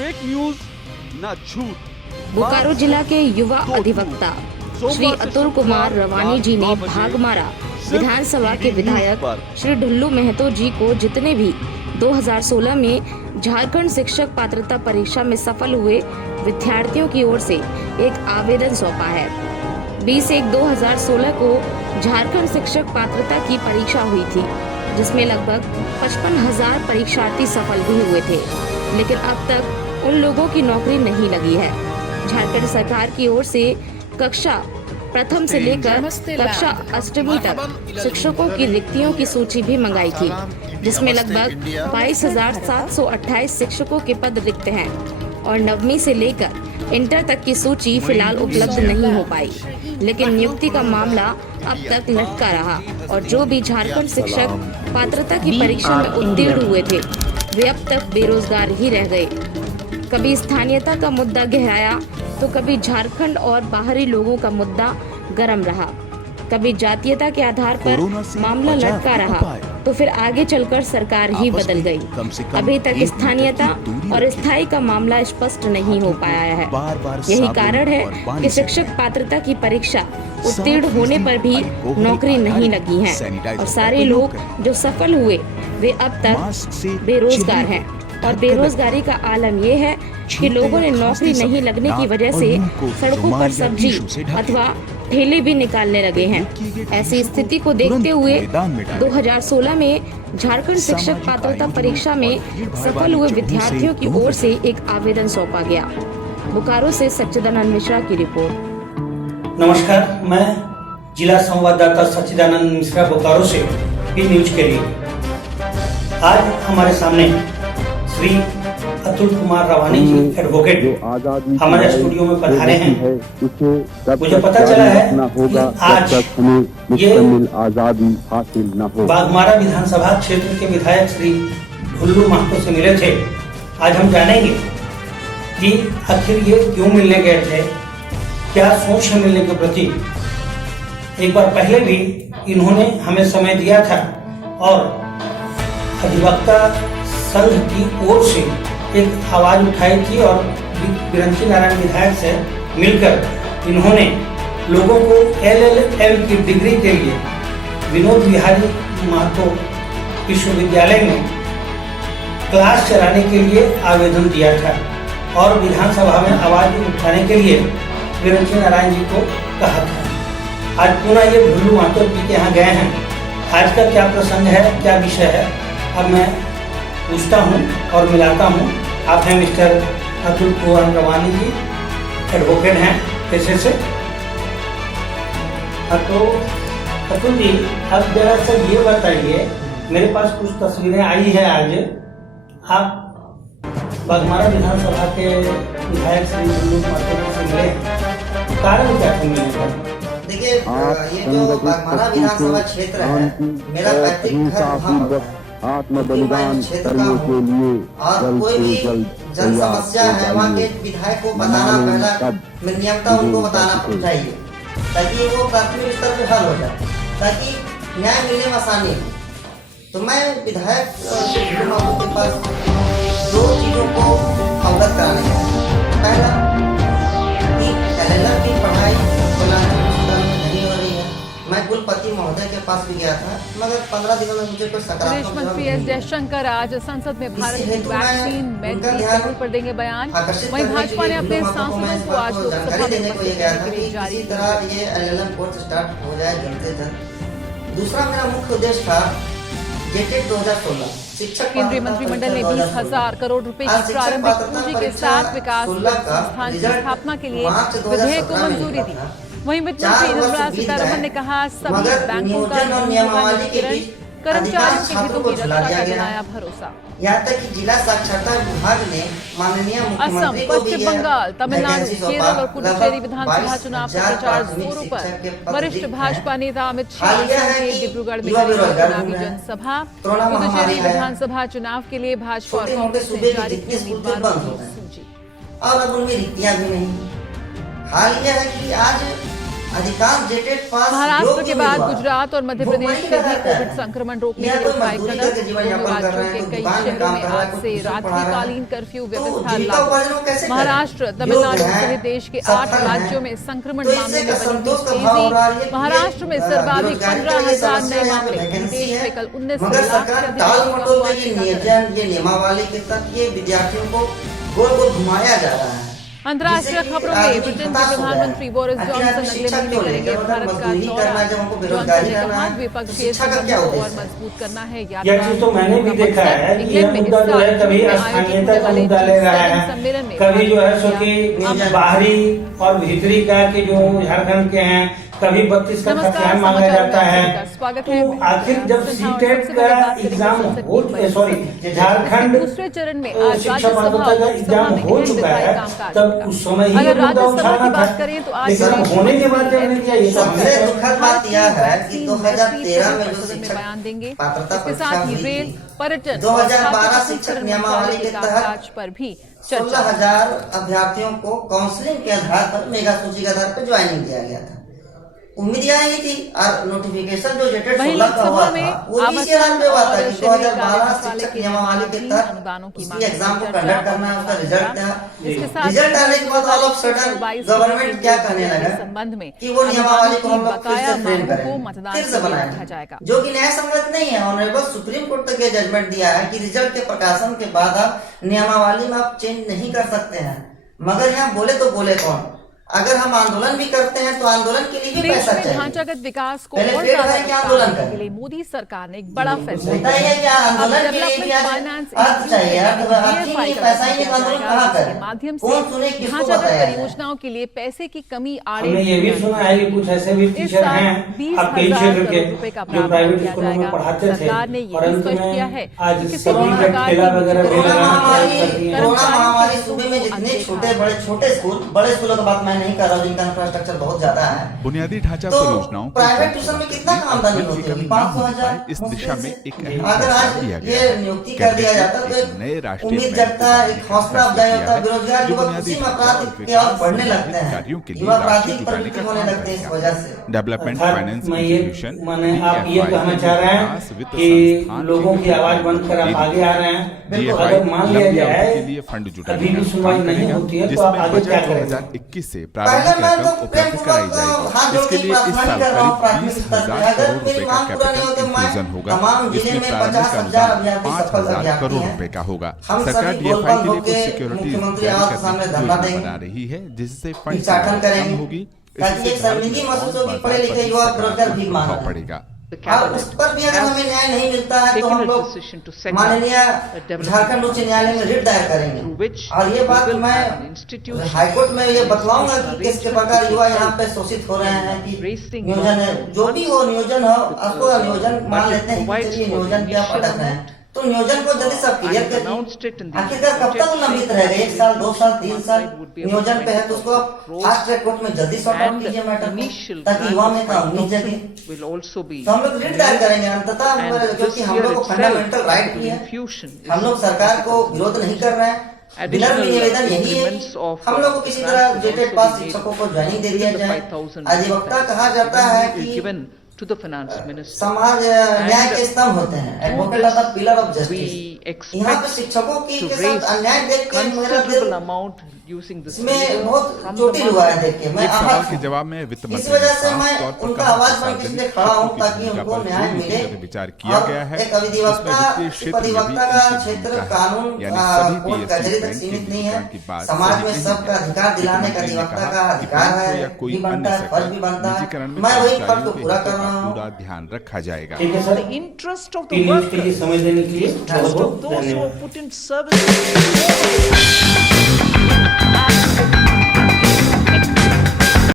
Fake news, ना झूठ। बोकारो जिला के युवा अधिवक्ता श्री अतुल कुमार रवानी जी ने भाग मारा विधानसभा के विधायक श्री ढुल्लू महतो जी को जितने भी 2016 में झारखंड शिक्षक पात्रता परीक्षा में सफल हुए विद्यार्थियों की ओर से एक आवेदन सौंपा है। 20/1/2016 को झारखंड शिक्षक पात्रता की परीक्षा हुई थी, जिसमें लगभग 55,000 परीक्षार्थी सफल भी हुए थे, लेकिन अब तक उन लोगों की नौकरी नहीं लगी है। झारखंड सरकार की ओर से कक्षा प्रथम से लेकर कक्षा अष्टमी तक शिक्षकों की रिक्तियों की सूची भी मंगाई थी, जिसमें लगभग 22,728 शिक्षकों के पद रिक्त हैं और नवमी से लेकर इंटर तक की सूची फिलहाल उपलब्ध नहीं हो पाई। लेकिन नियुक्ति का मामला अब तक लटका रहा और जो भी झारखंड शिक्षक पात्रता की परीक्षा में उत्तीर्ण हुए थे वे अब तक बेरोजगार ही रह गए। कभी स्थानीयता का मुद्दा गहराया तो कभी झारखंड और बाहरी लोगों का मुद्दा गर्म रहा, कभी जातीयता के आधार पर मामला लटका रहा तो फिर आगे चलकर सरकार ही बदल गई। अभी तक स्थानीयता और स्थायी का मामला स्पष्ट नहीं हो पाया है। यही कारण है कि शिक्षक पात्रता की परीक्षा उत्तीर्ण होने पर भी नौकरी नहीं लगी है और सारे लोग जो सफल हुए वे अब तक बेरोजगार हैं। और बेरोजगारी का आलम ये है कि लोगों ने नौकरी नहीं लगने की वजह से सड़कों पर सब्जी अथवा ठेले भी निकालने लगे हैं। ऐसी स्थिति को देखते हुए 2016 में झारखंड शिक्षक पात्रता परीक्षा में सफल हुए विद्यार्थियों की ओर से एक आवेदन सौंपा गया। बोकारो से सच्चिदानंद मिश्रा की रिपोर्ट। नमस्कार, मैं जिला संवाददाता सच्चिदानंद मिश्रा बोकारो से पी न्यूज के लिए। आज हमारे सामने श्री अतुल कुमार रवानी जी एडवोकेट हमारे स्टूडियो में पधारे हैं। मुझे पता चला है कि आज ये बाघमारा विधानसभा क्षेत्र के विधायक श्री ढुल्लू महतो से मिले थे। आज हम जानेंगे कि आखिर ये क्यों मिलने गए थे, क्या सोच है मिलने के प्रति। एक बार पहले भी इन्होंने हमें समय दिया था और अधिवक्ता संघ की ओर से एक आवाज उठाई थी और बिरंची नारायण विधायक से मिलकर इन्होंने लोगों को LLM की डिग्री के लिए विनोद बिहारी महतो विश्वविद्यालय में क्लास चलाने के लिए आवेदन दिया था और विधानसभा में आवाज उठाने के लिए बिरंची नारायण जी को कहा था। आज पुनः ये ढुल्लू महतो जी के यहाँ गए हैं। आज का क्या प्रसंग है, क्या विषय है, अब मैं पूछता हूँ और मिलाता हूँ। आप हैं मिस्टर अतुल कुमार रवानी जी, एडवोकेट हैं पेशे से। तो अतुल जी, अब जरा सा ये बताइए, मेरे पास कुछ तस्वीरें आई है आज। आप बाघमारा विधानसभा के विधायक श्री ढुल्लू महतो से मिले, कारण क्या था मिलने का? देखिए, ये जो बाघमारा विधानसभा क्षेत्र है, मेरा पैतृक घर वहाँ पर है। आत्म बलिदान करने के लिए और कोई भी जन समस्या है वहाँ के विधायक को बताना, पहला नियमता उनको बताना चाहिए ताकि वो प्राथमिक स्तर पे हल हो जाए, ताकि न्याय मिलने में आसानी हो। तो मैं विधायक के पास दो चीजों को अवगत कराने गया। पहला कि LLM की पढ़ाई नहीं हो रही है। मैं कुलपति महोदय के पास भी गया था, मगर 15 दिनों में मुझे कोई सकारात्मक विदेश मंत्री एस जयशंकर आज संसद में भारत की वैक्सीन मैत्री पर देंगे बयान। वहीं भाजपा ने अपने सांसदों को आज लोकसभा में उपस्थित के लिए जारी किया। ये LLM कोर्स स्टार्ट हो जाए जल्द से जल्द। दूसरा मेरा मुख्य उद्देश्य था जेटेट 2016 शिक्षक केंद्रीय मंत्रिमंडल ने 20,000 करोड़ रुपए की प्रारंभिक पूंजी के साथ विकास संस्थान की स्थापना के लिए विधेयक को मंजूरी दी। वहीं वित्त मंत्री निर्मला सीतारमण ने कहा, सभी बैंकों का कर्मचारियों के हितों की रक्षा का दिलाया भरोसा। यहाँ तक कि जिला साक्षरता विभाग ने माननीय असम, पश्चिम बंगाल, तमिलनाडु, केरल और पुडुचेरी विधानसभा चुनाव के प्रचार जोरों पर। वरिष्ठ भाजपा नेता अमित शाह ने डिब्रूगढ़ में चुनावी जनसभा। पुडुचेरी विधानसभा चुनाव के लिए भाजपा और कांग्रेस ने जारी की उम्मीदवारों की सूची और अब उनकी रिक्तियां भी नहीं। हाल यह है कि आज अधिकांश जेटेड पास महाराष्ट्र के बाद गुजरात और मध्य प्रदेश में भी कोविड संक्रमण रोकने के लिए उठाए कदम। दोनों राज्यों के कई शहरों में आज से रात्रिकालीन कर्फ्यू व्यवस्था लागू। महाराष्ट्र, तमिलनाडु सहित देश के 8 राज्यों में संक्रमण मामले में बनी तेजी। महाराष्ट्र में सर्वाधिक 15,000 नए मामले। देश में कल 19 लाख से अधिक लोगों का ये नियमावली के तहत ये विद्यार्थियों को गोल गोल घुमाया जा रहा है। अंतर्राष्ट्रीय खबरों में ब्रिटेन के प्रधानमंत्री बोरिस जॉनसन अगले महीने करेंगे भारत का दौरा। जॉनसन ने कहा द्विपक्षीय संबंधों को और मजबूत करना है। यह चीज तो मैंने भी देखा है कि यह मुद्दा जो है कभी स्थानीयता का मुद्दा ले रहा है, कभी जो है सो कि बाहरी और भीतरी का कि जो झारखंड के हैं, कभी 32 का खतियान मांगा जाता है। तो आखिर जब सीटेट का एग्जाम हो, सॉरी झारखंड दूसरे चरण में शिक्षा पात्रता का एग्जाम हो चुका है, तब उस समय ही अगर मुद्दा राज्यसभा की उठाना बात था। करें तो आज लेकिन अब होने के बाद जब नहीं चाहिए सबसे दुखद बात यह है कि 2013 में जो शिक्षक बयान देंगे। पात्रता इसके परीक्षा साथ ही हुई रेल, थी, पर्यटन 2012 शिक्षक नियमावली के तहत पर भी चर्चा 16,000 अभ्यर्थियों को काउंसलिंग के आधार पर मेगा सूची के आधार पर ज्वाइनिंग दिया गया था। उम्मीद यही थी और नोटिफिकेशन जो जेटेड 16 का हुआ था वो इसी आधार पे हुआ था कि 2012 शिक्षक नियमावली के तहत उसकी एग्जाम को कंडक्ट करना है, उसका रिजल्ट था। रिजल्ट आने के बाद ऑल ऑफ सडन गवर्नमेंट क्या करने लगा कि वो नियमावली को हम लोग फिर से फ्रेम करेंगे, फिर से बनाएंगे, जो कि न्याय संगत नहीं है। ऑनरेबल सुप्रीम कोर्ट तक ये जजमेंट दिया है कि रिजल्ट के प्रकाशन के बाद आप नियमावली में आप चेंज नहीं कर सकते हैं। मगर यहाँ बोले तो बोले कौन? अगर हम आंदोलन भी करते हैं तो आंदोलन के लिए भी पैसा चाहिए। ढांचागत विकास को पहले और स्टेट ज्यादा है कि आंदोलन के करें। लिए मोदी सरकार ने एक बड़ा फैसला होता ही है कि आंदोलन के लिए भी अर्थ चाहिए, पैसा ही नहीं तो आंदोलन कहाँ करें? माध्यम कौन सुने, से किसको ढांचागत बताया जाए? परियोजनाओं के लिए पैसे की कमी आड़े हमने ये भी सुना है कि कुछ ऐसे भी टीचर हैं अब कई क्षेत्र के जो प्राइवेट स्कूलों में पढ़ाते थे सरकार ने ये और भी अंत स्पष्ट किया है में आज कि सभी किसी का प्रकार ठेला की वगैरह भी कोरोना लगाना चालू कर दिए हैं। महामारी सूबे में जितने छोटे स्कूल, बड़े स्कूलों की बात मैं नहीं कर रहा हूँ जिनका इंफ्रास्ट्रक्चर बहुत ज्यादा है। बुनियादी ढांचा तो परियोजनाओं को प्राइवेट ट्यूशन में कितना आमदनी होती है? 500,000। इस दिशा में एक अहम अगर फैसला आज लिया ये गया है। नियुक्ति कर दिया जाता तो एक नए राष्ट्रीय उम्मीद बैंक जगता, एक हौसला अफजाई होता, बेरोजगार जो युवक बुनियादी उसी में ढांचा अपराध के और बढ़ने लगते कार्यों के हैं, लिए युवा राशि अपराधिक जुटाने प्रवृत्ति का होने काम लगते हैं इस करेगा। वजह से। डेवलपमेंट अर्थात फाइनेंस मैं ये इंस्टीट्यूशन माने आप ये कहना चाह रहे हैं कि लोगों की आवाज बनकर आप आगे आ रहे हैं। अगर मान लिया जाए के लिए फंड जुटाने अभी भी का सुनवाई काम नहीं करेगा, होती है तो जिसमें आप आगे क्या बजट करेंगे? 2021 से पहले प्रारंभिक मैं रकम तो उपलब्ध कराई हाथ जोड़ जाएगी। इसके के लिए इस प्रार्थना साल कर रहा हूँ करीब प्राथमिक 20,000 स्तर पे। करोड़ अगर रुपए मेरी का मांग पूरा नहीं हो तो कैपिटल इंफ्यूजन मैं होगा, तमाम जिले जिसमें में प्रारंभिक 50,000 अनुदान अभ्यर्थी सफल 5,000 अभ्यर्थी करोड़ हैं। रुपए का होगा। हम सरकार सभी डीएफआई के लिए बोल-बाल कुछ होके सिक्योरिटीज मुख्यमंत्री जारी आवास करने सामने की धरना योजना देंगे। बना रही है, जिससे फंड भिक्षाटन कम करेंगे होगी। ताकि एक शर्मिंदगी महसूस होगी, पढ़े लिखे युवा बेरोजगार भीख मांग रहे हैं। पड़ेगा। और उस पर भी अगर हमें न्याय नहीं मिलता है तो हम लोग माननीय झारखंड उच्च न्यायालय में रिट दायर करेंगे। और ये बात मैं हाईकोर्ट में ये बतलाऊंगा कि किस प्रकार युवा यहाँ पे शोषित हो रहे हैं कि नियोजन है, जो भी हो नियोजन हो, आपको नियोजन मान लेते हैं कि चलिए नियोजन भी आप अटक रहे हैं तो नियोजन को जल्दी सब क्लियर करिए। आखिरकार कब तक लंबित रहेगा? 1 साल, 2 साल, 3 साल नियोजन पे है तो उसको फास्ट ट्रैक कोर्ट में जल्दी सॉर्ट आउट कीजिए मैटर को, ताकि युवा में का उम्मीद जगे। तो हम लोग रिट दायर करेंगे अंततः, क्योंकि हम लोग को फंडामेंटल राइट भी है। हम लोग सरकार को विरोध नहीं कर रहे हैं। विनम्र निवेदन यही है कि हम लोग को किसी तरह जेटेड पास शिक्षकों को ज्वाइनिंग दे दिया जाए। अधिवक्ता कहा जाता है कि समाज न्याय के स्तंभ होते हैं, advocate of the pillar of justice. यहाँ पे शिक्षकों की के साथ अन्याय देख के मेरा दिल इसमें बहुत चोटिल हुआ है देख के। मैं एक सवाल आहत के हूँ। जवाब में वित्त इस मंत्री वजह ने से साफ मैं तौर पर उनका कहा आवाज कि बन के इसलिए सार्वजनिक खड़ा हूँ क्षेत्र की ताकि भूमिका उनको पर न्याय पूरी मिले। तरह विचार किया और गया है। एक अधिवक्ता इसमें वित्तीय क्षेत्र में भी अधिवक्ता का इनकी क्षेत्र भूमिका है। कानून यानी सभी कोर्ट PSU कचहरी तक बैंक के सीमित नहीं है। वितरण की बात समाज में सही सबका नहीं है। अधिकार दिलाने का वित्त मंत्री ने अधिवक्ता कहा का कि अधिकार बैंक को है, या कोई भी बनता अन्य है, फर्ज भी सेक्टर बनता निजीकरण है। में मैं वही फर्ज कर्मचारियों को के पूरा हितों कर का रहा हूँ। पूरा ध्यान रखा जाएगा। ठीक है sir, interest of the in news के लिए workers, समय देने के लिए interest बहुत of those who धन्यवाद। are put in service.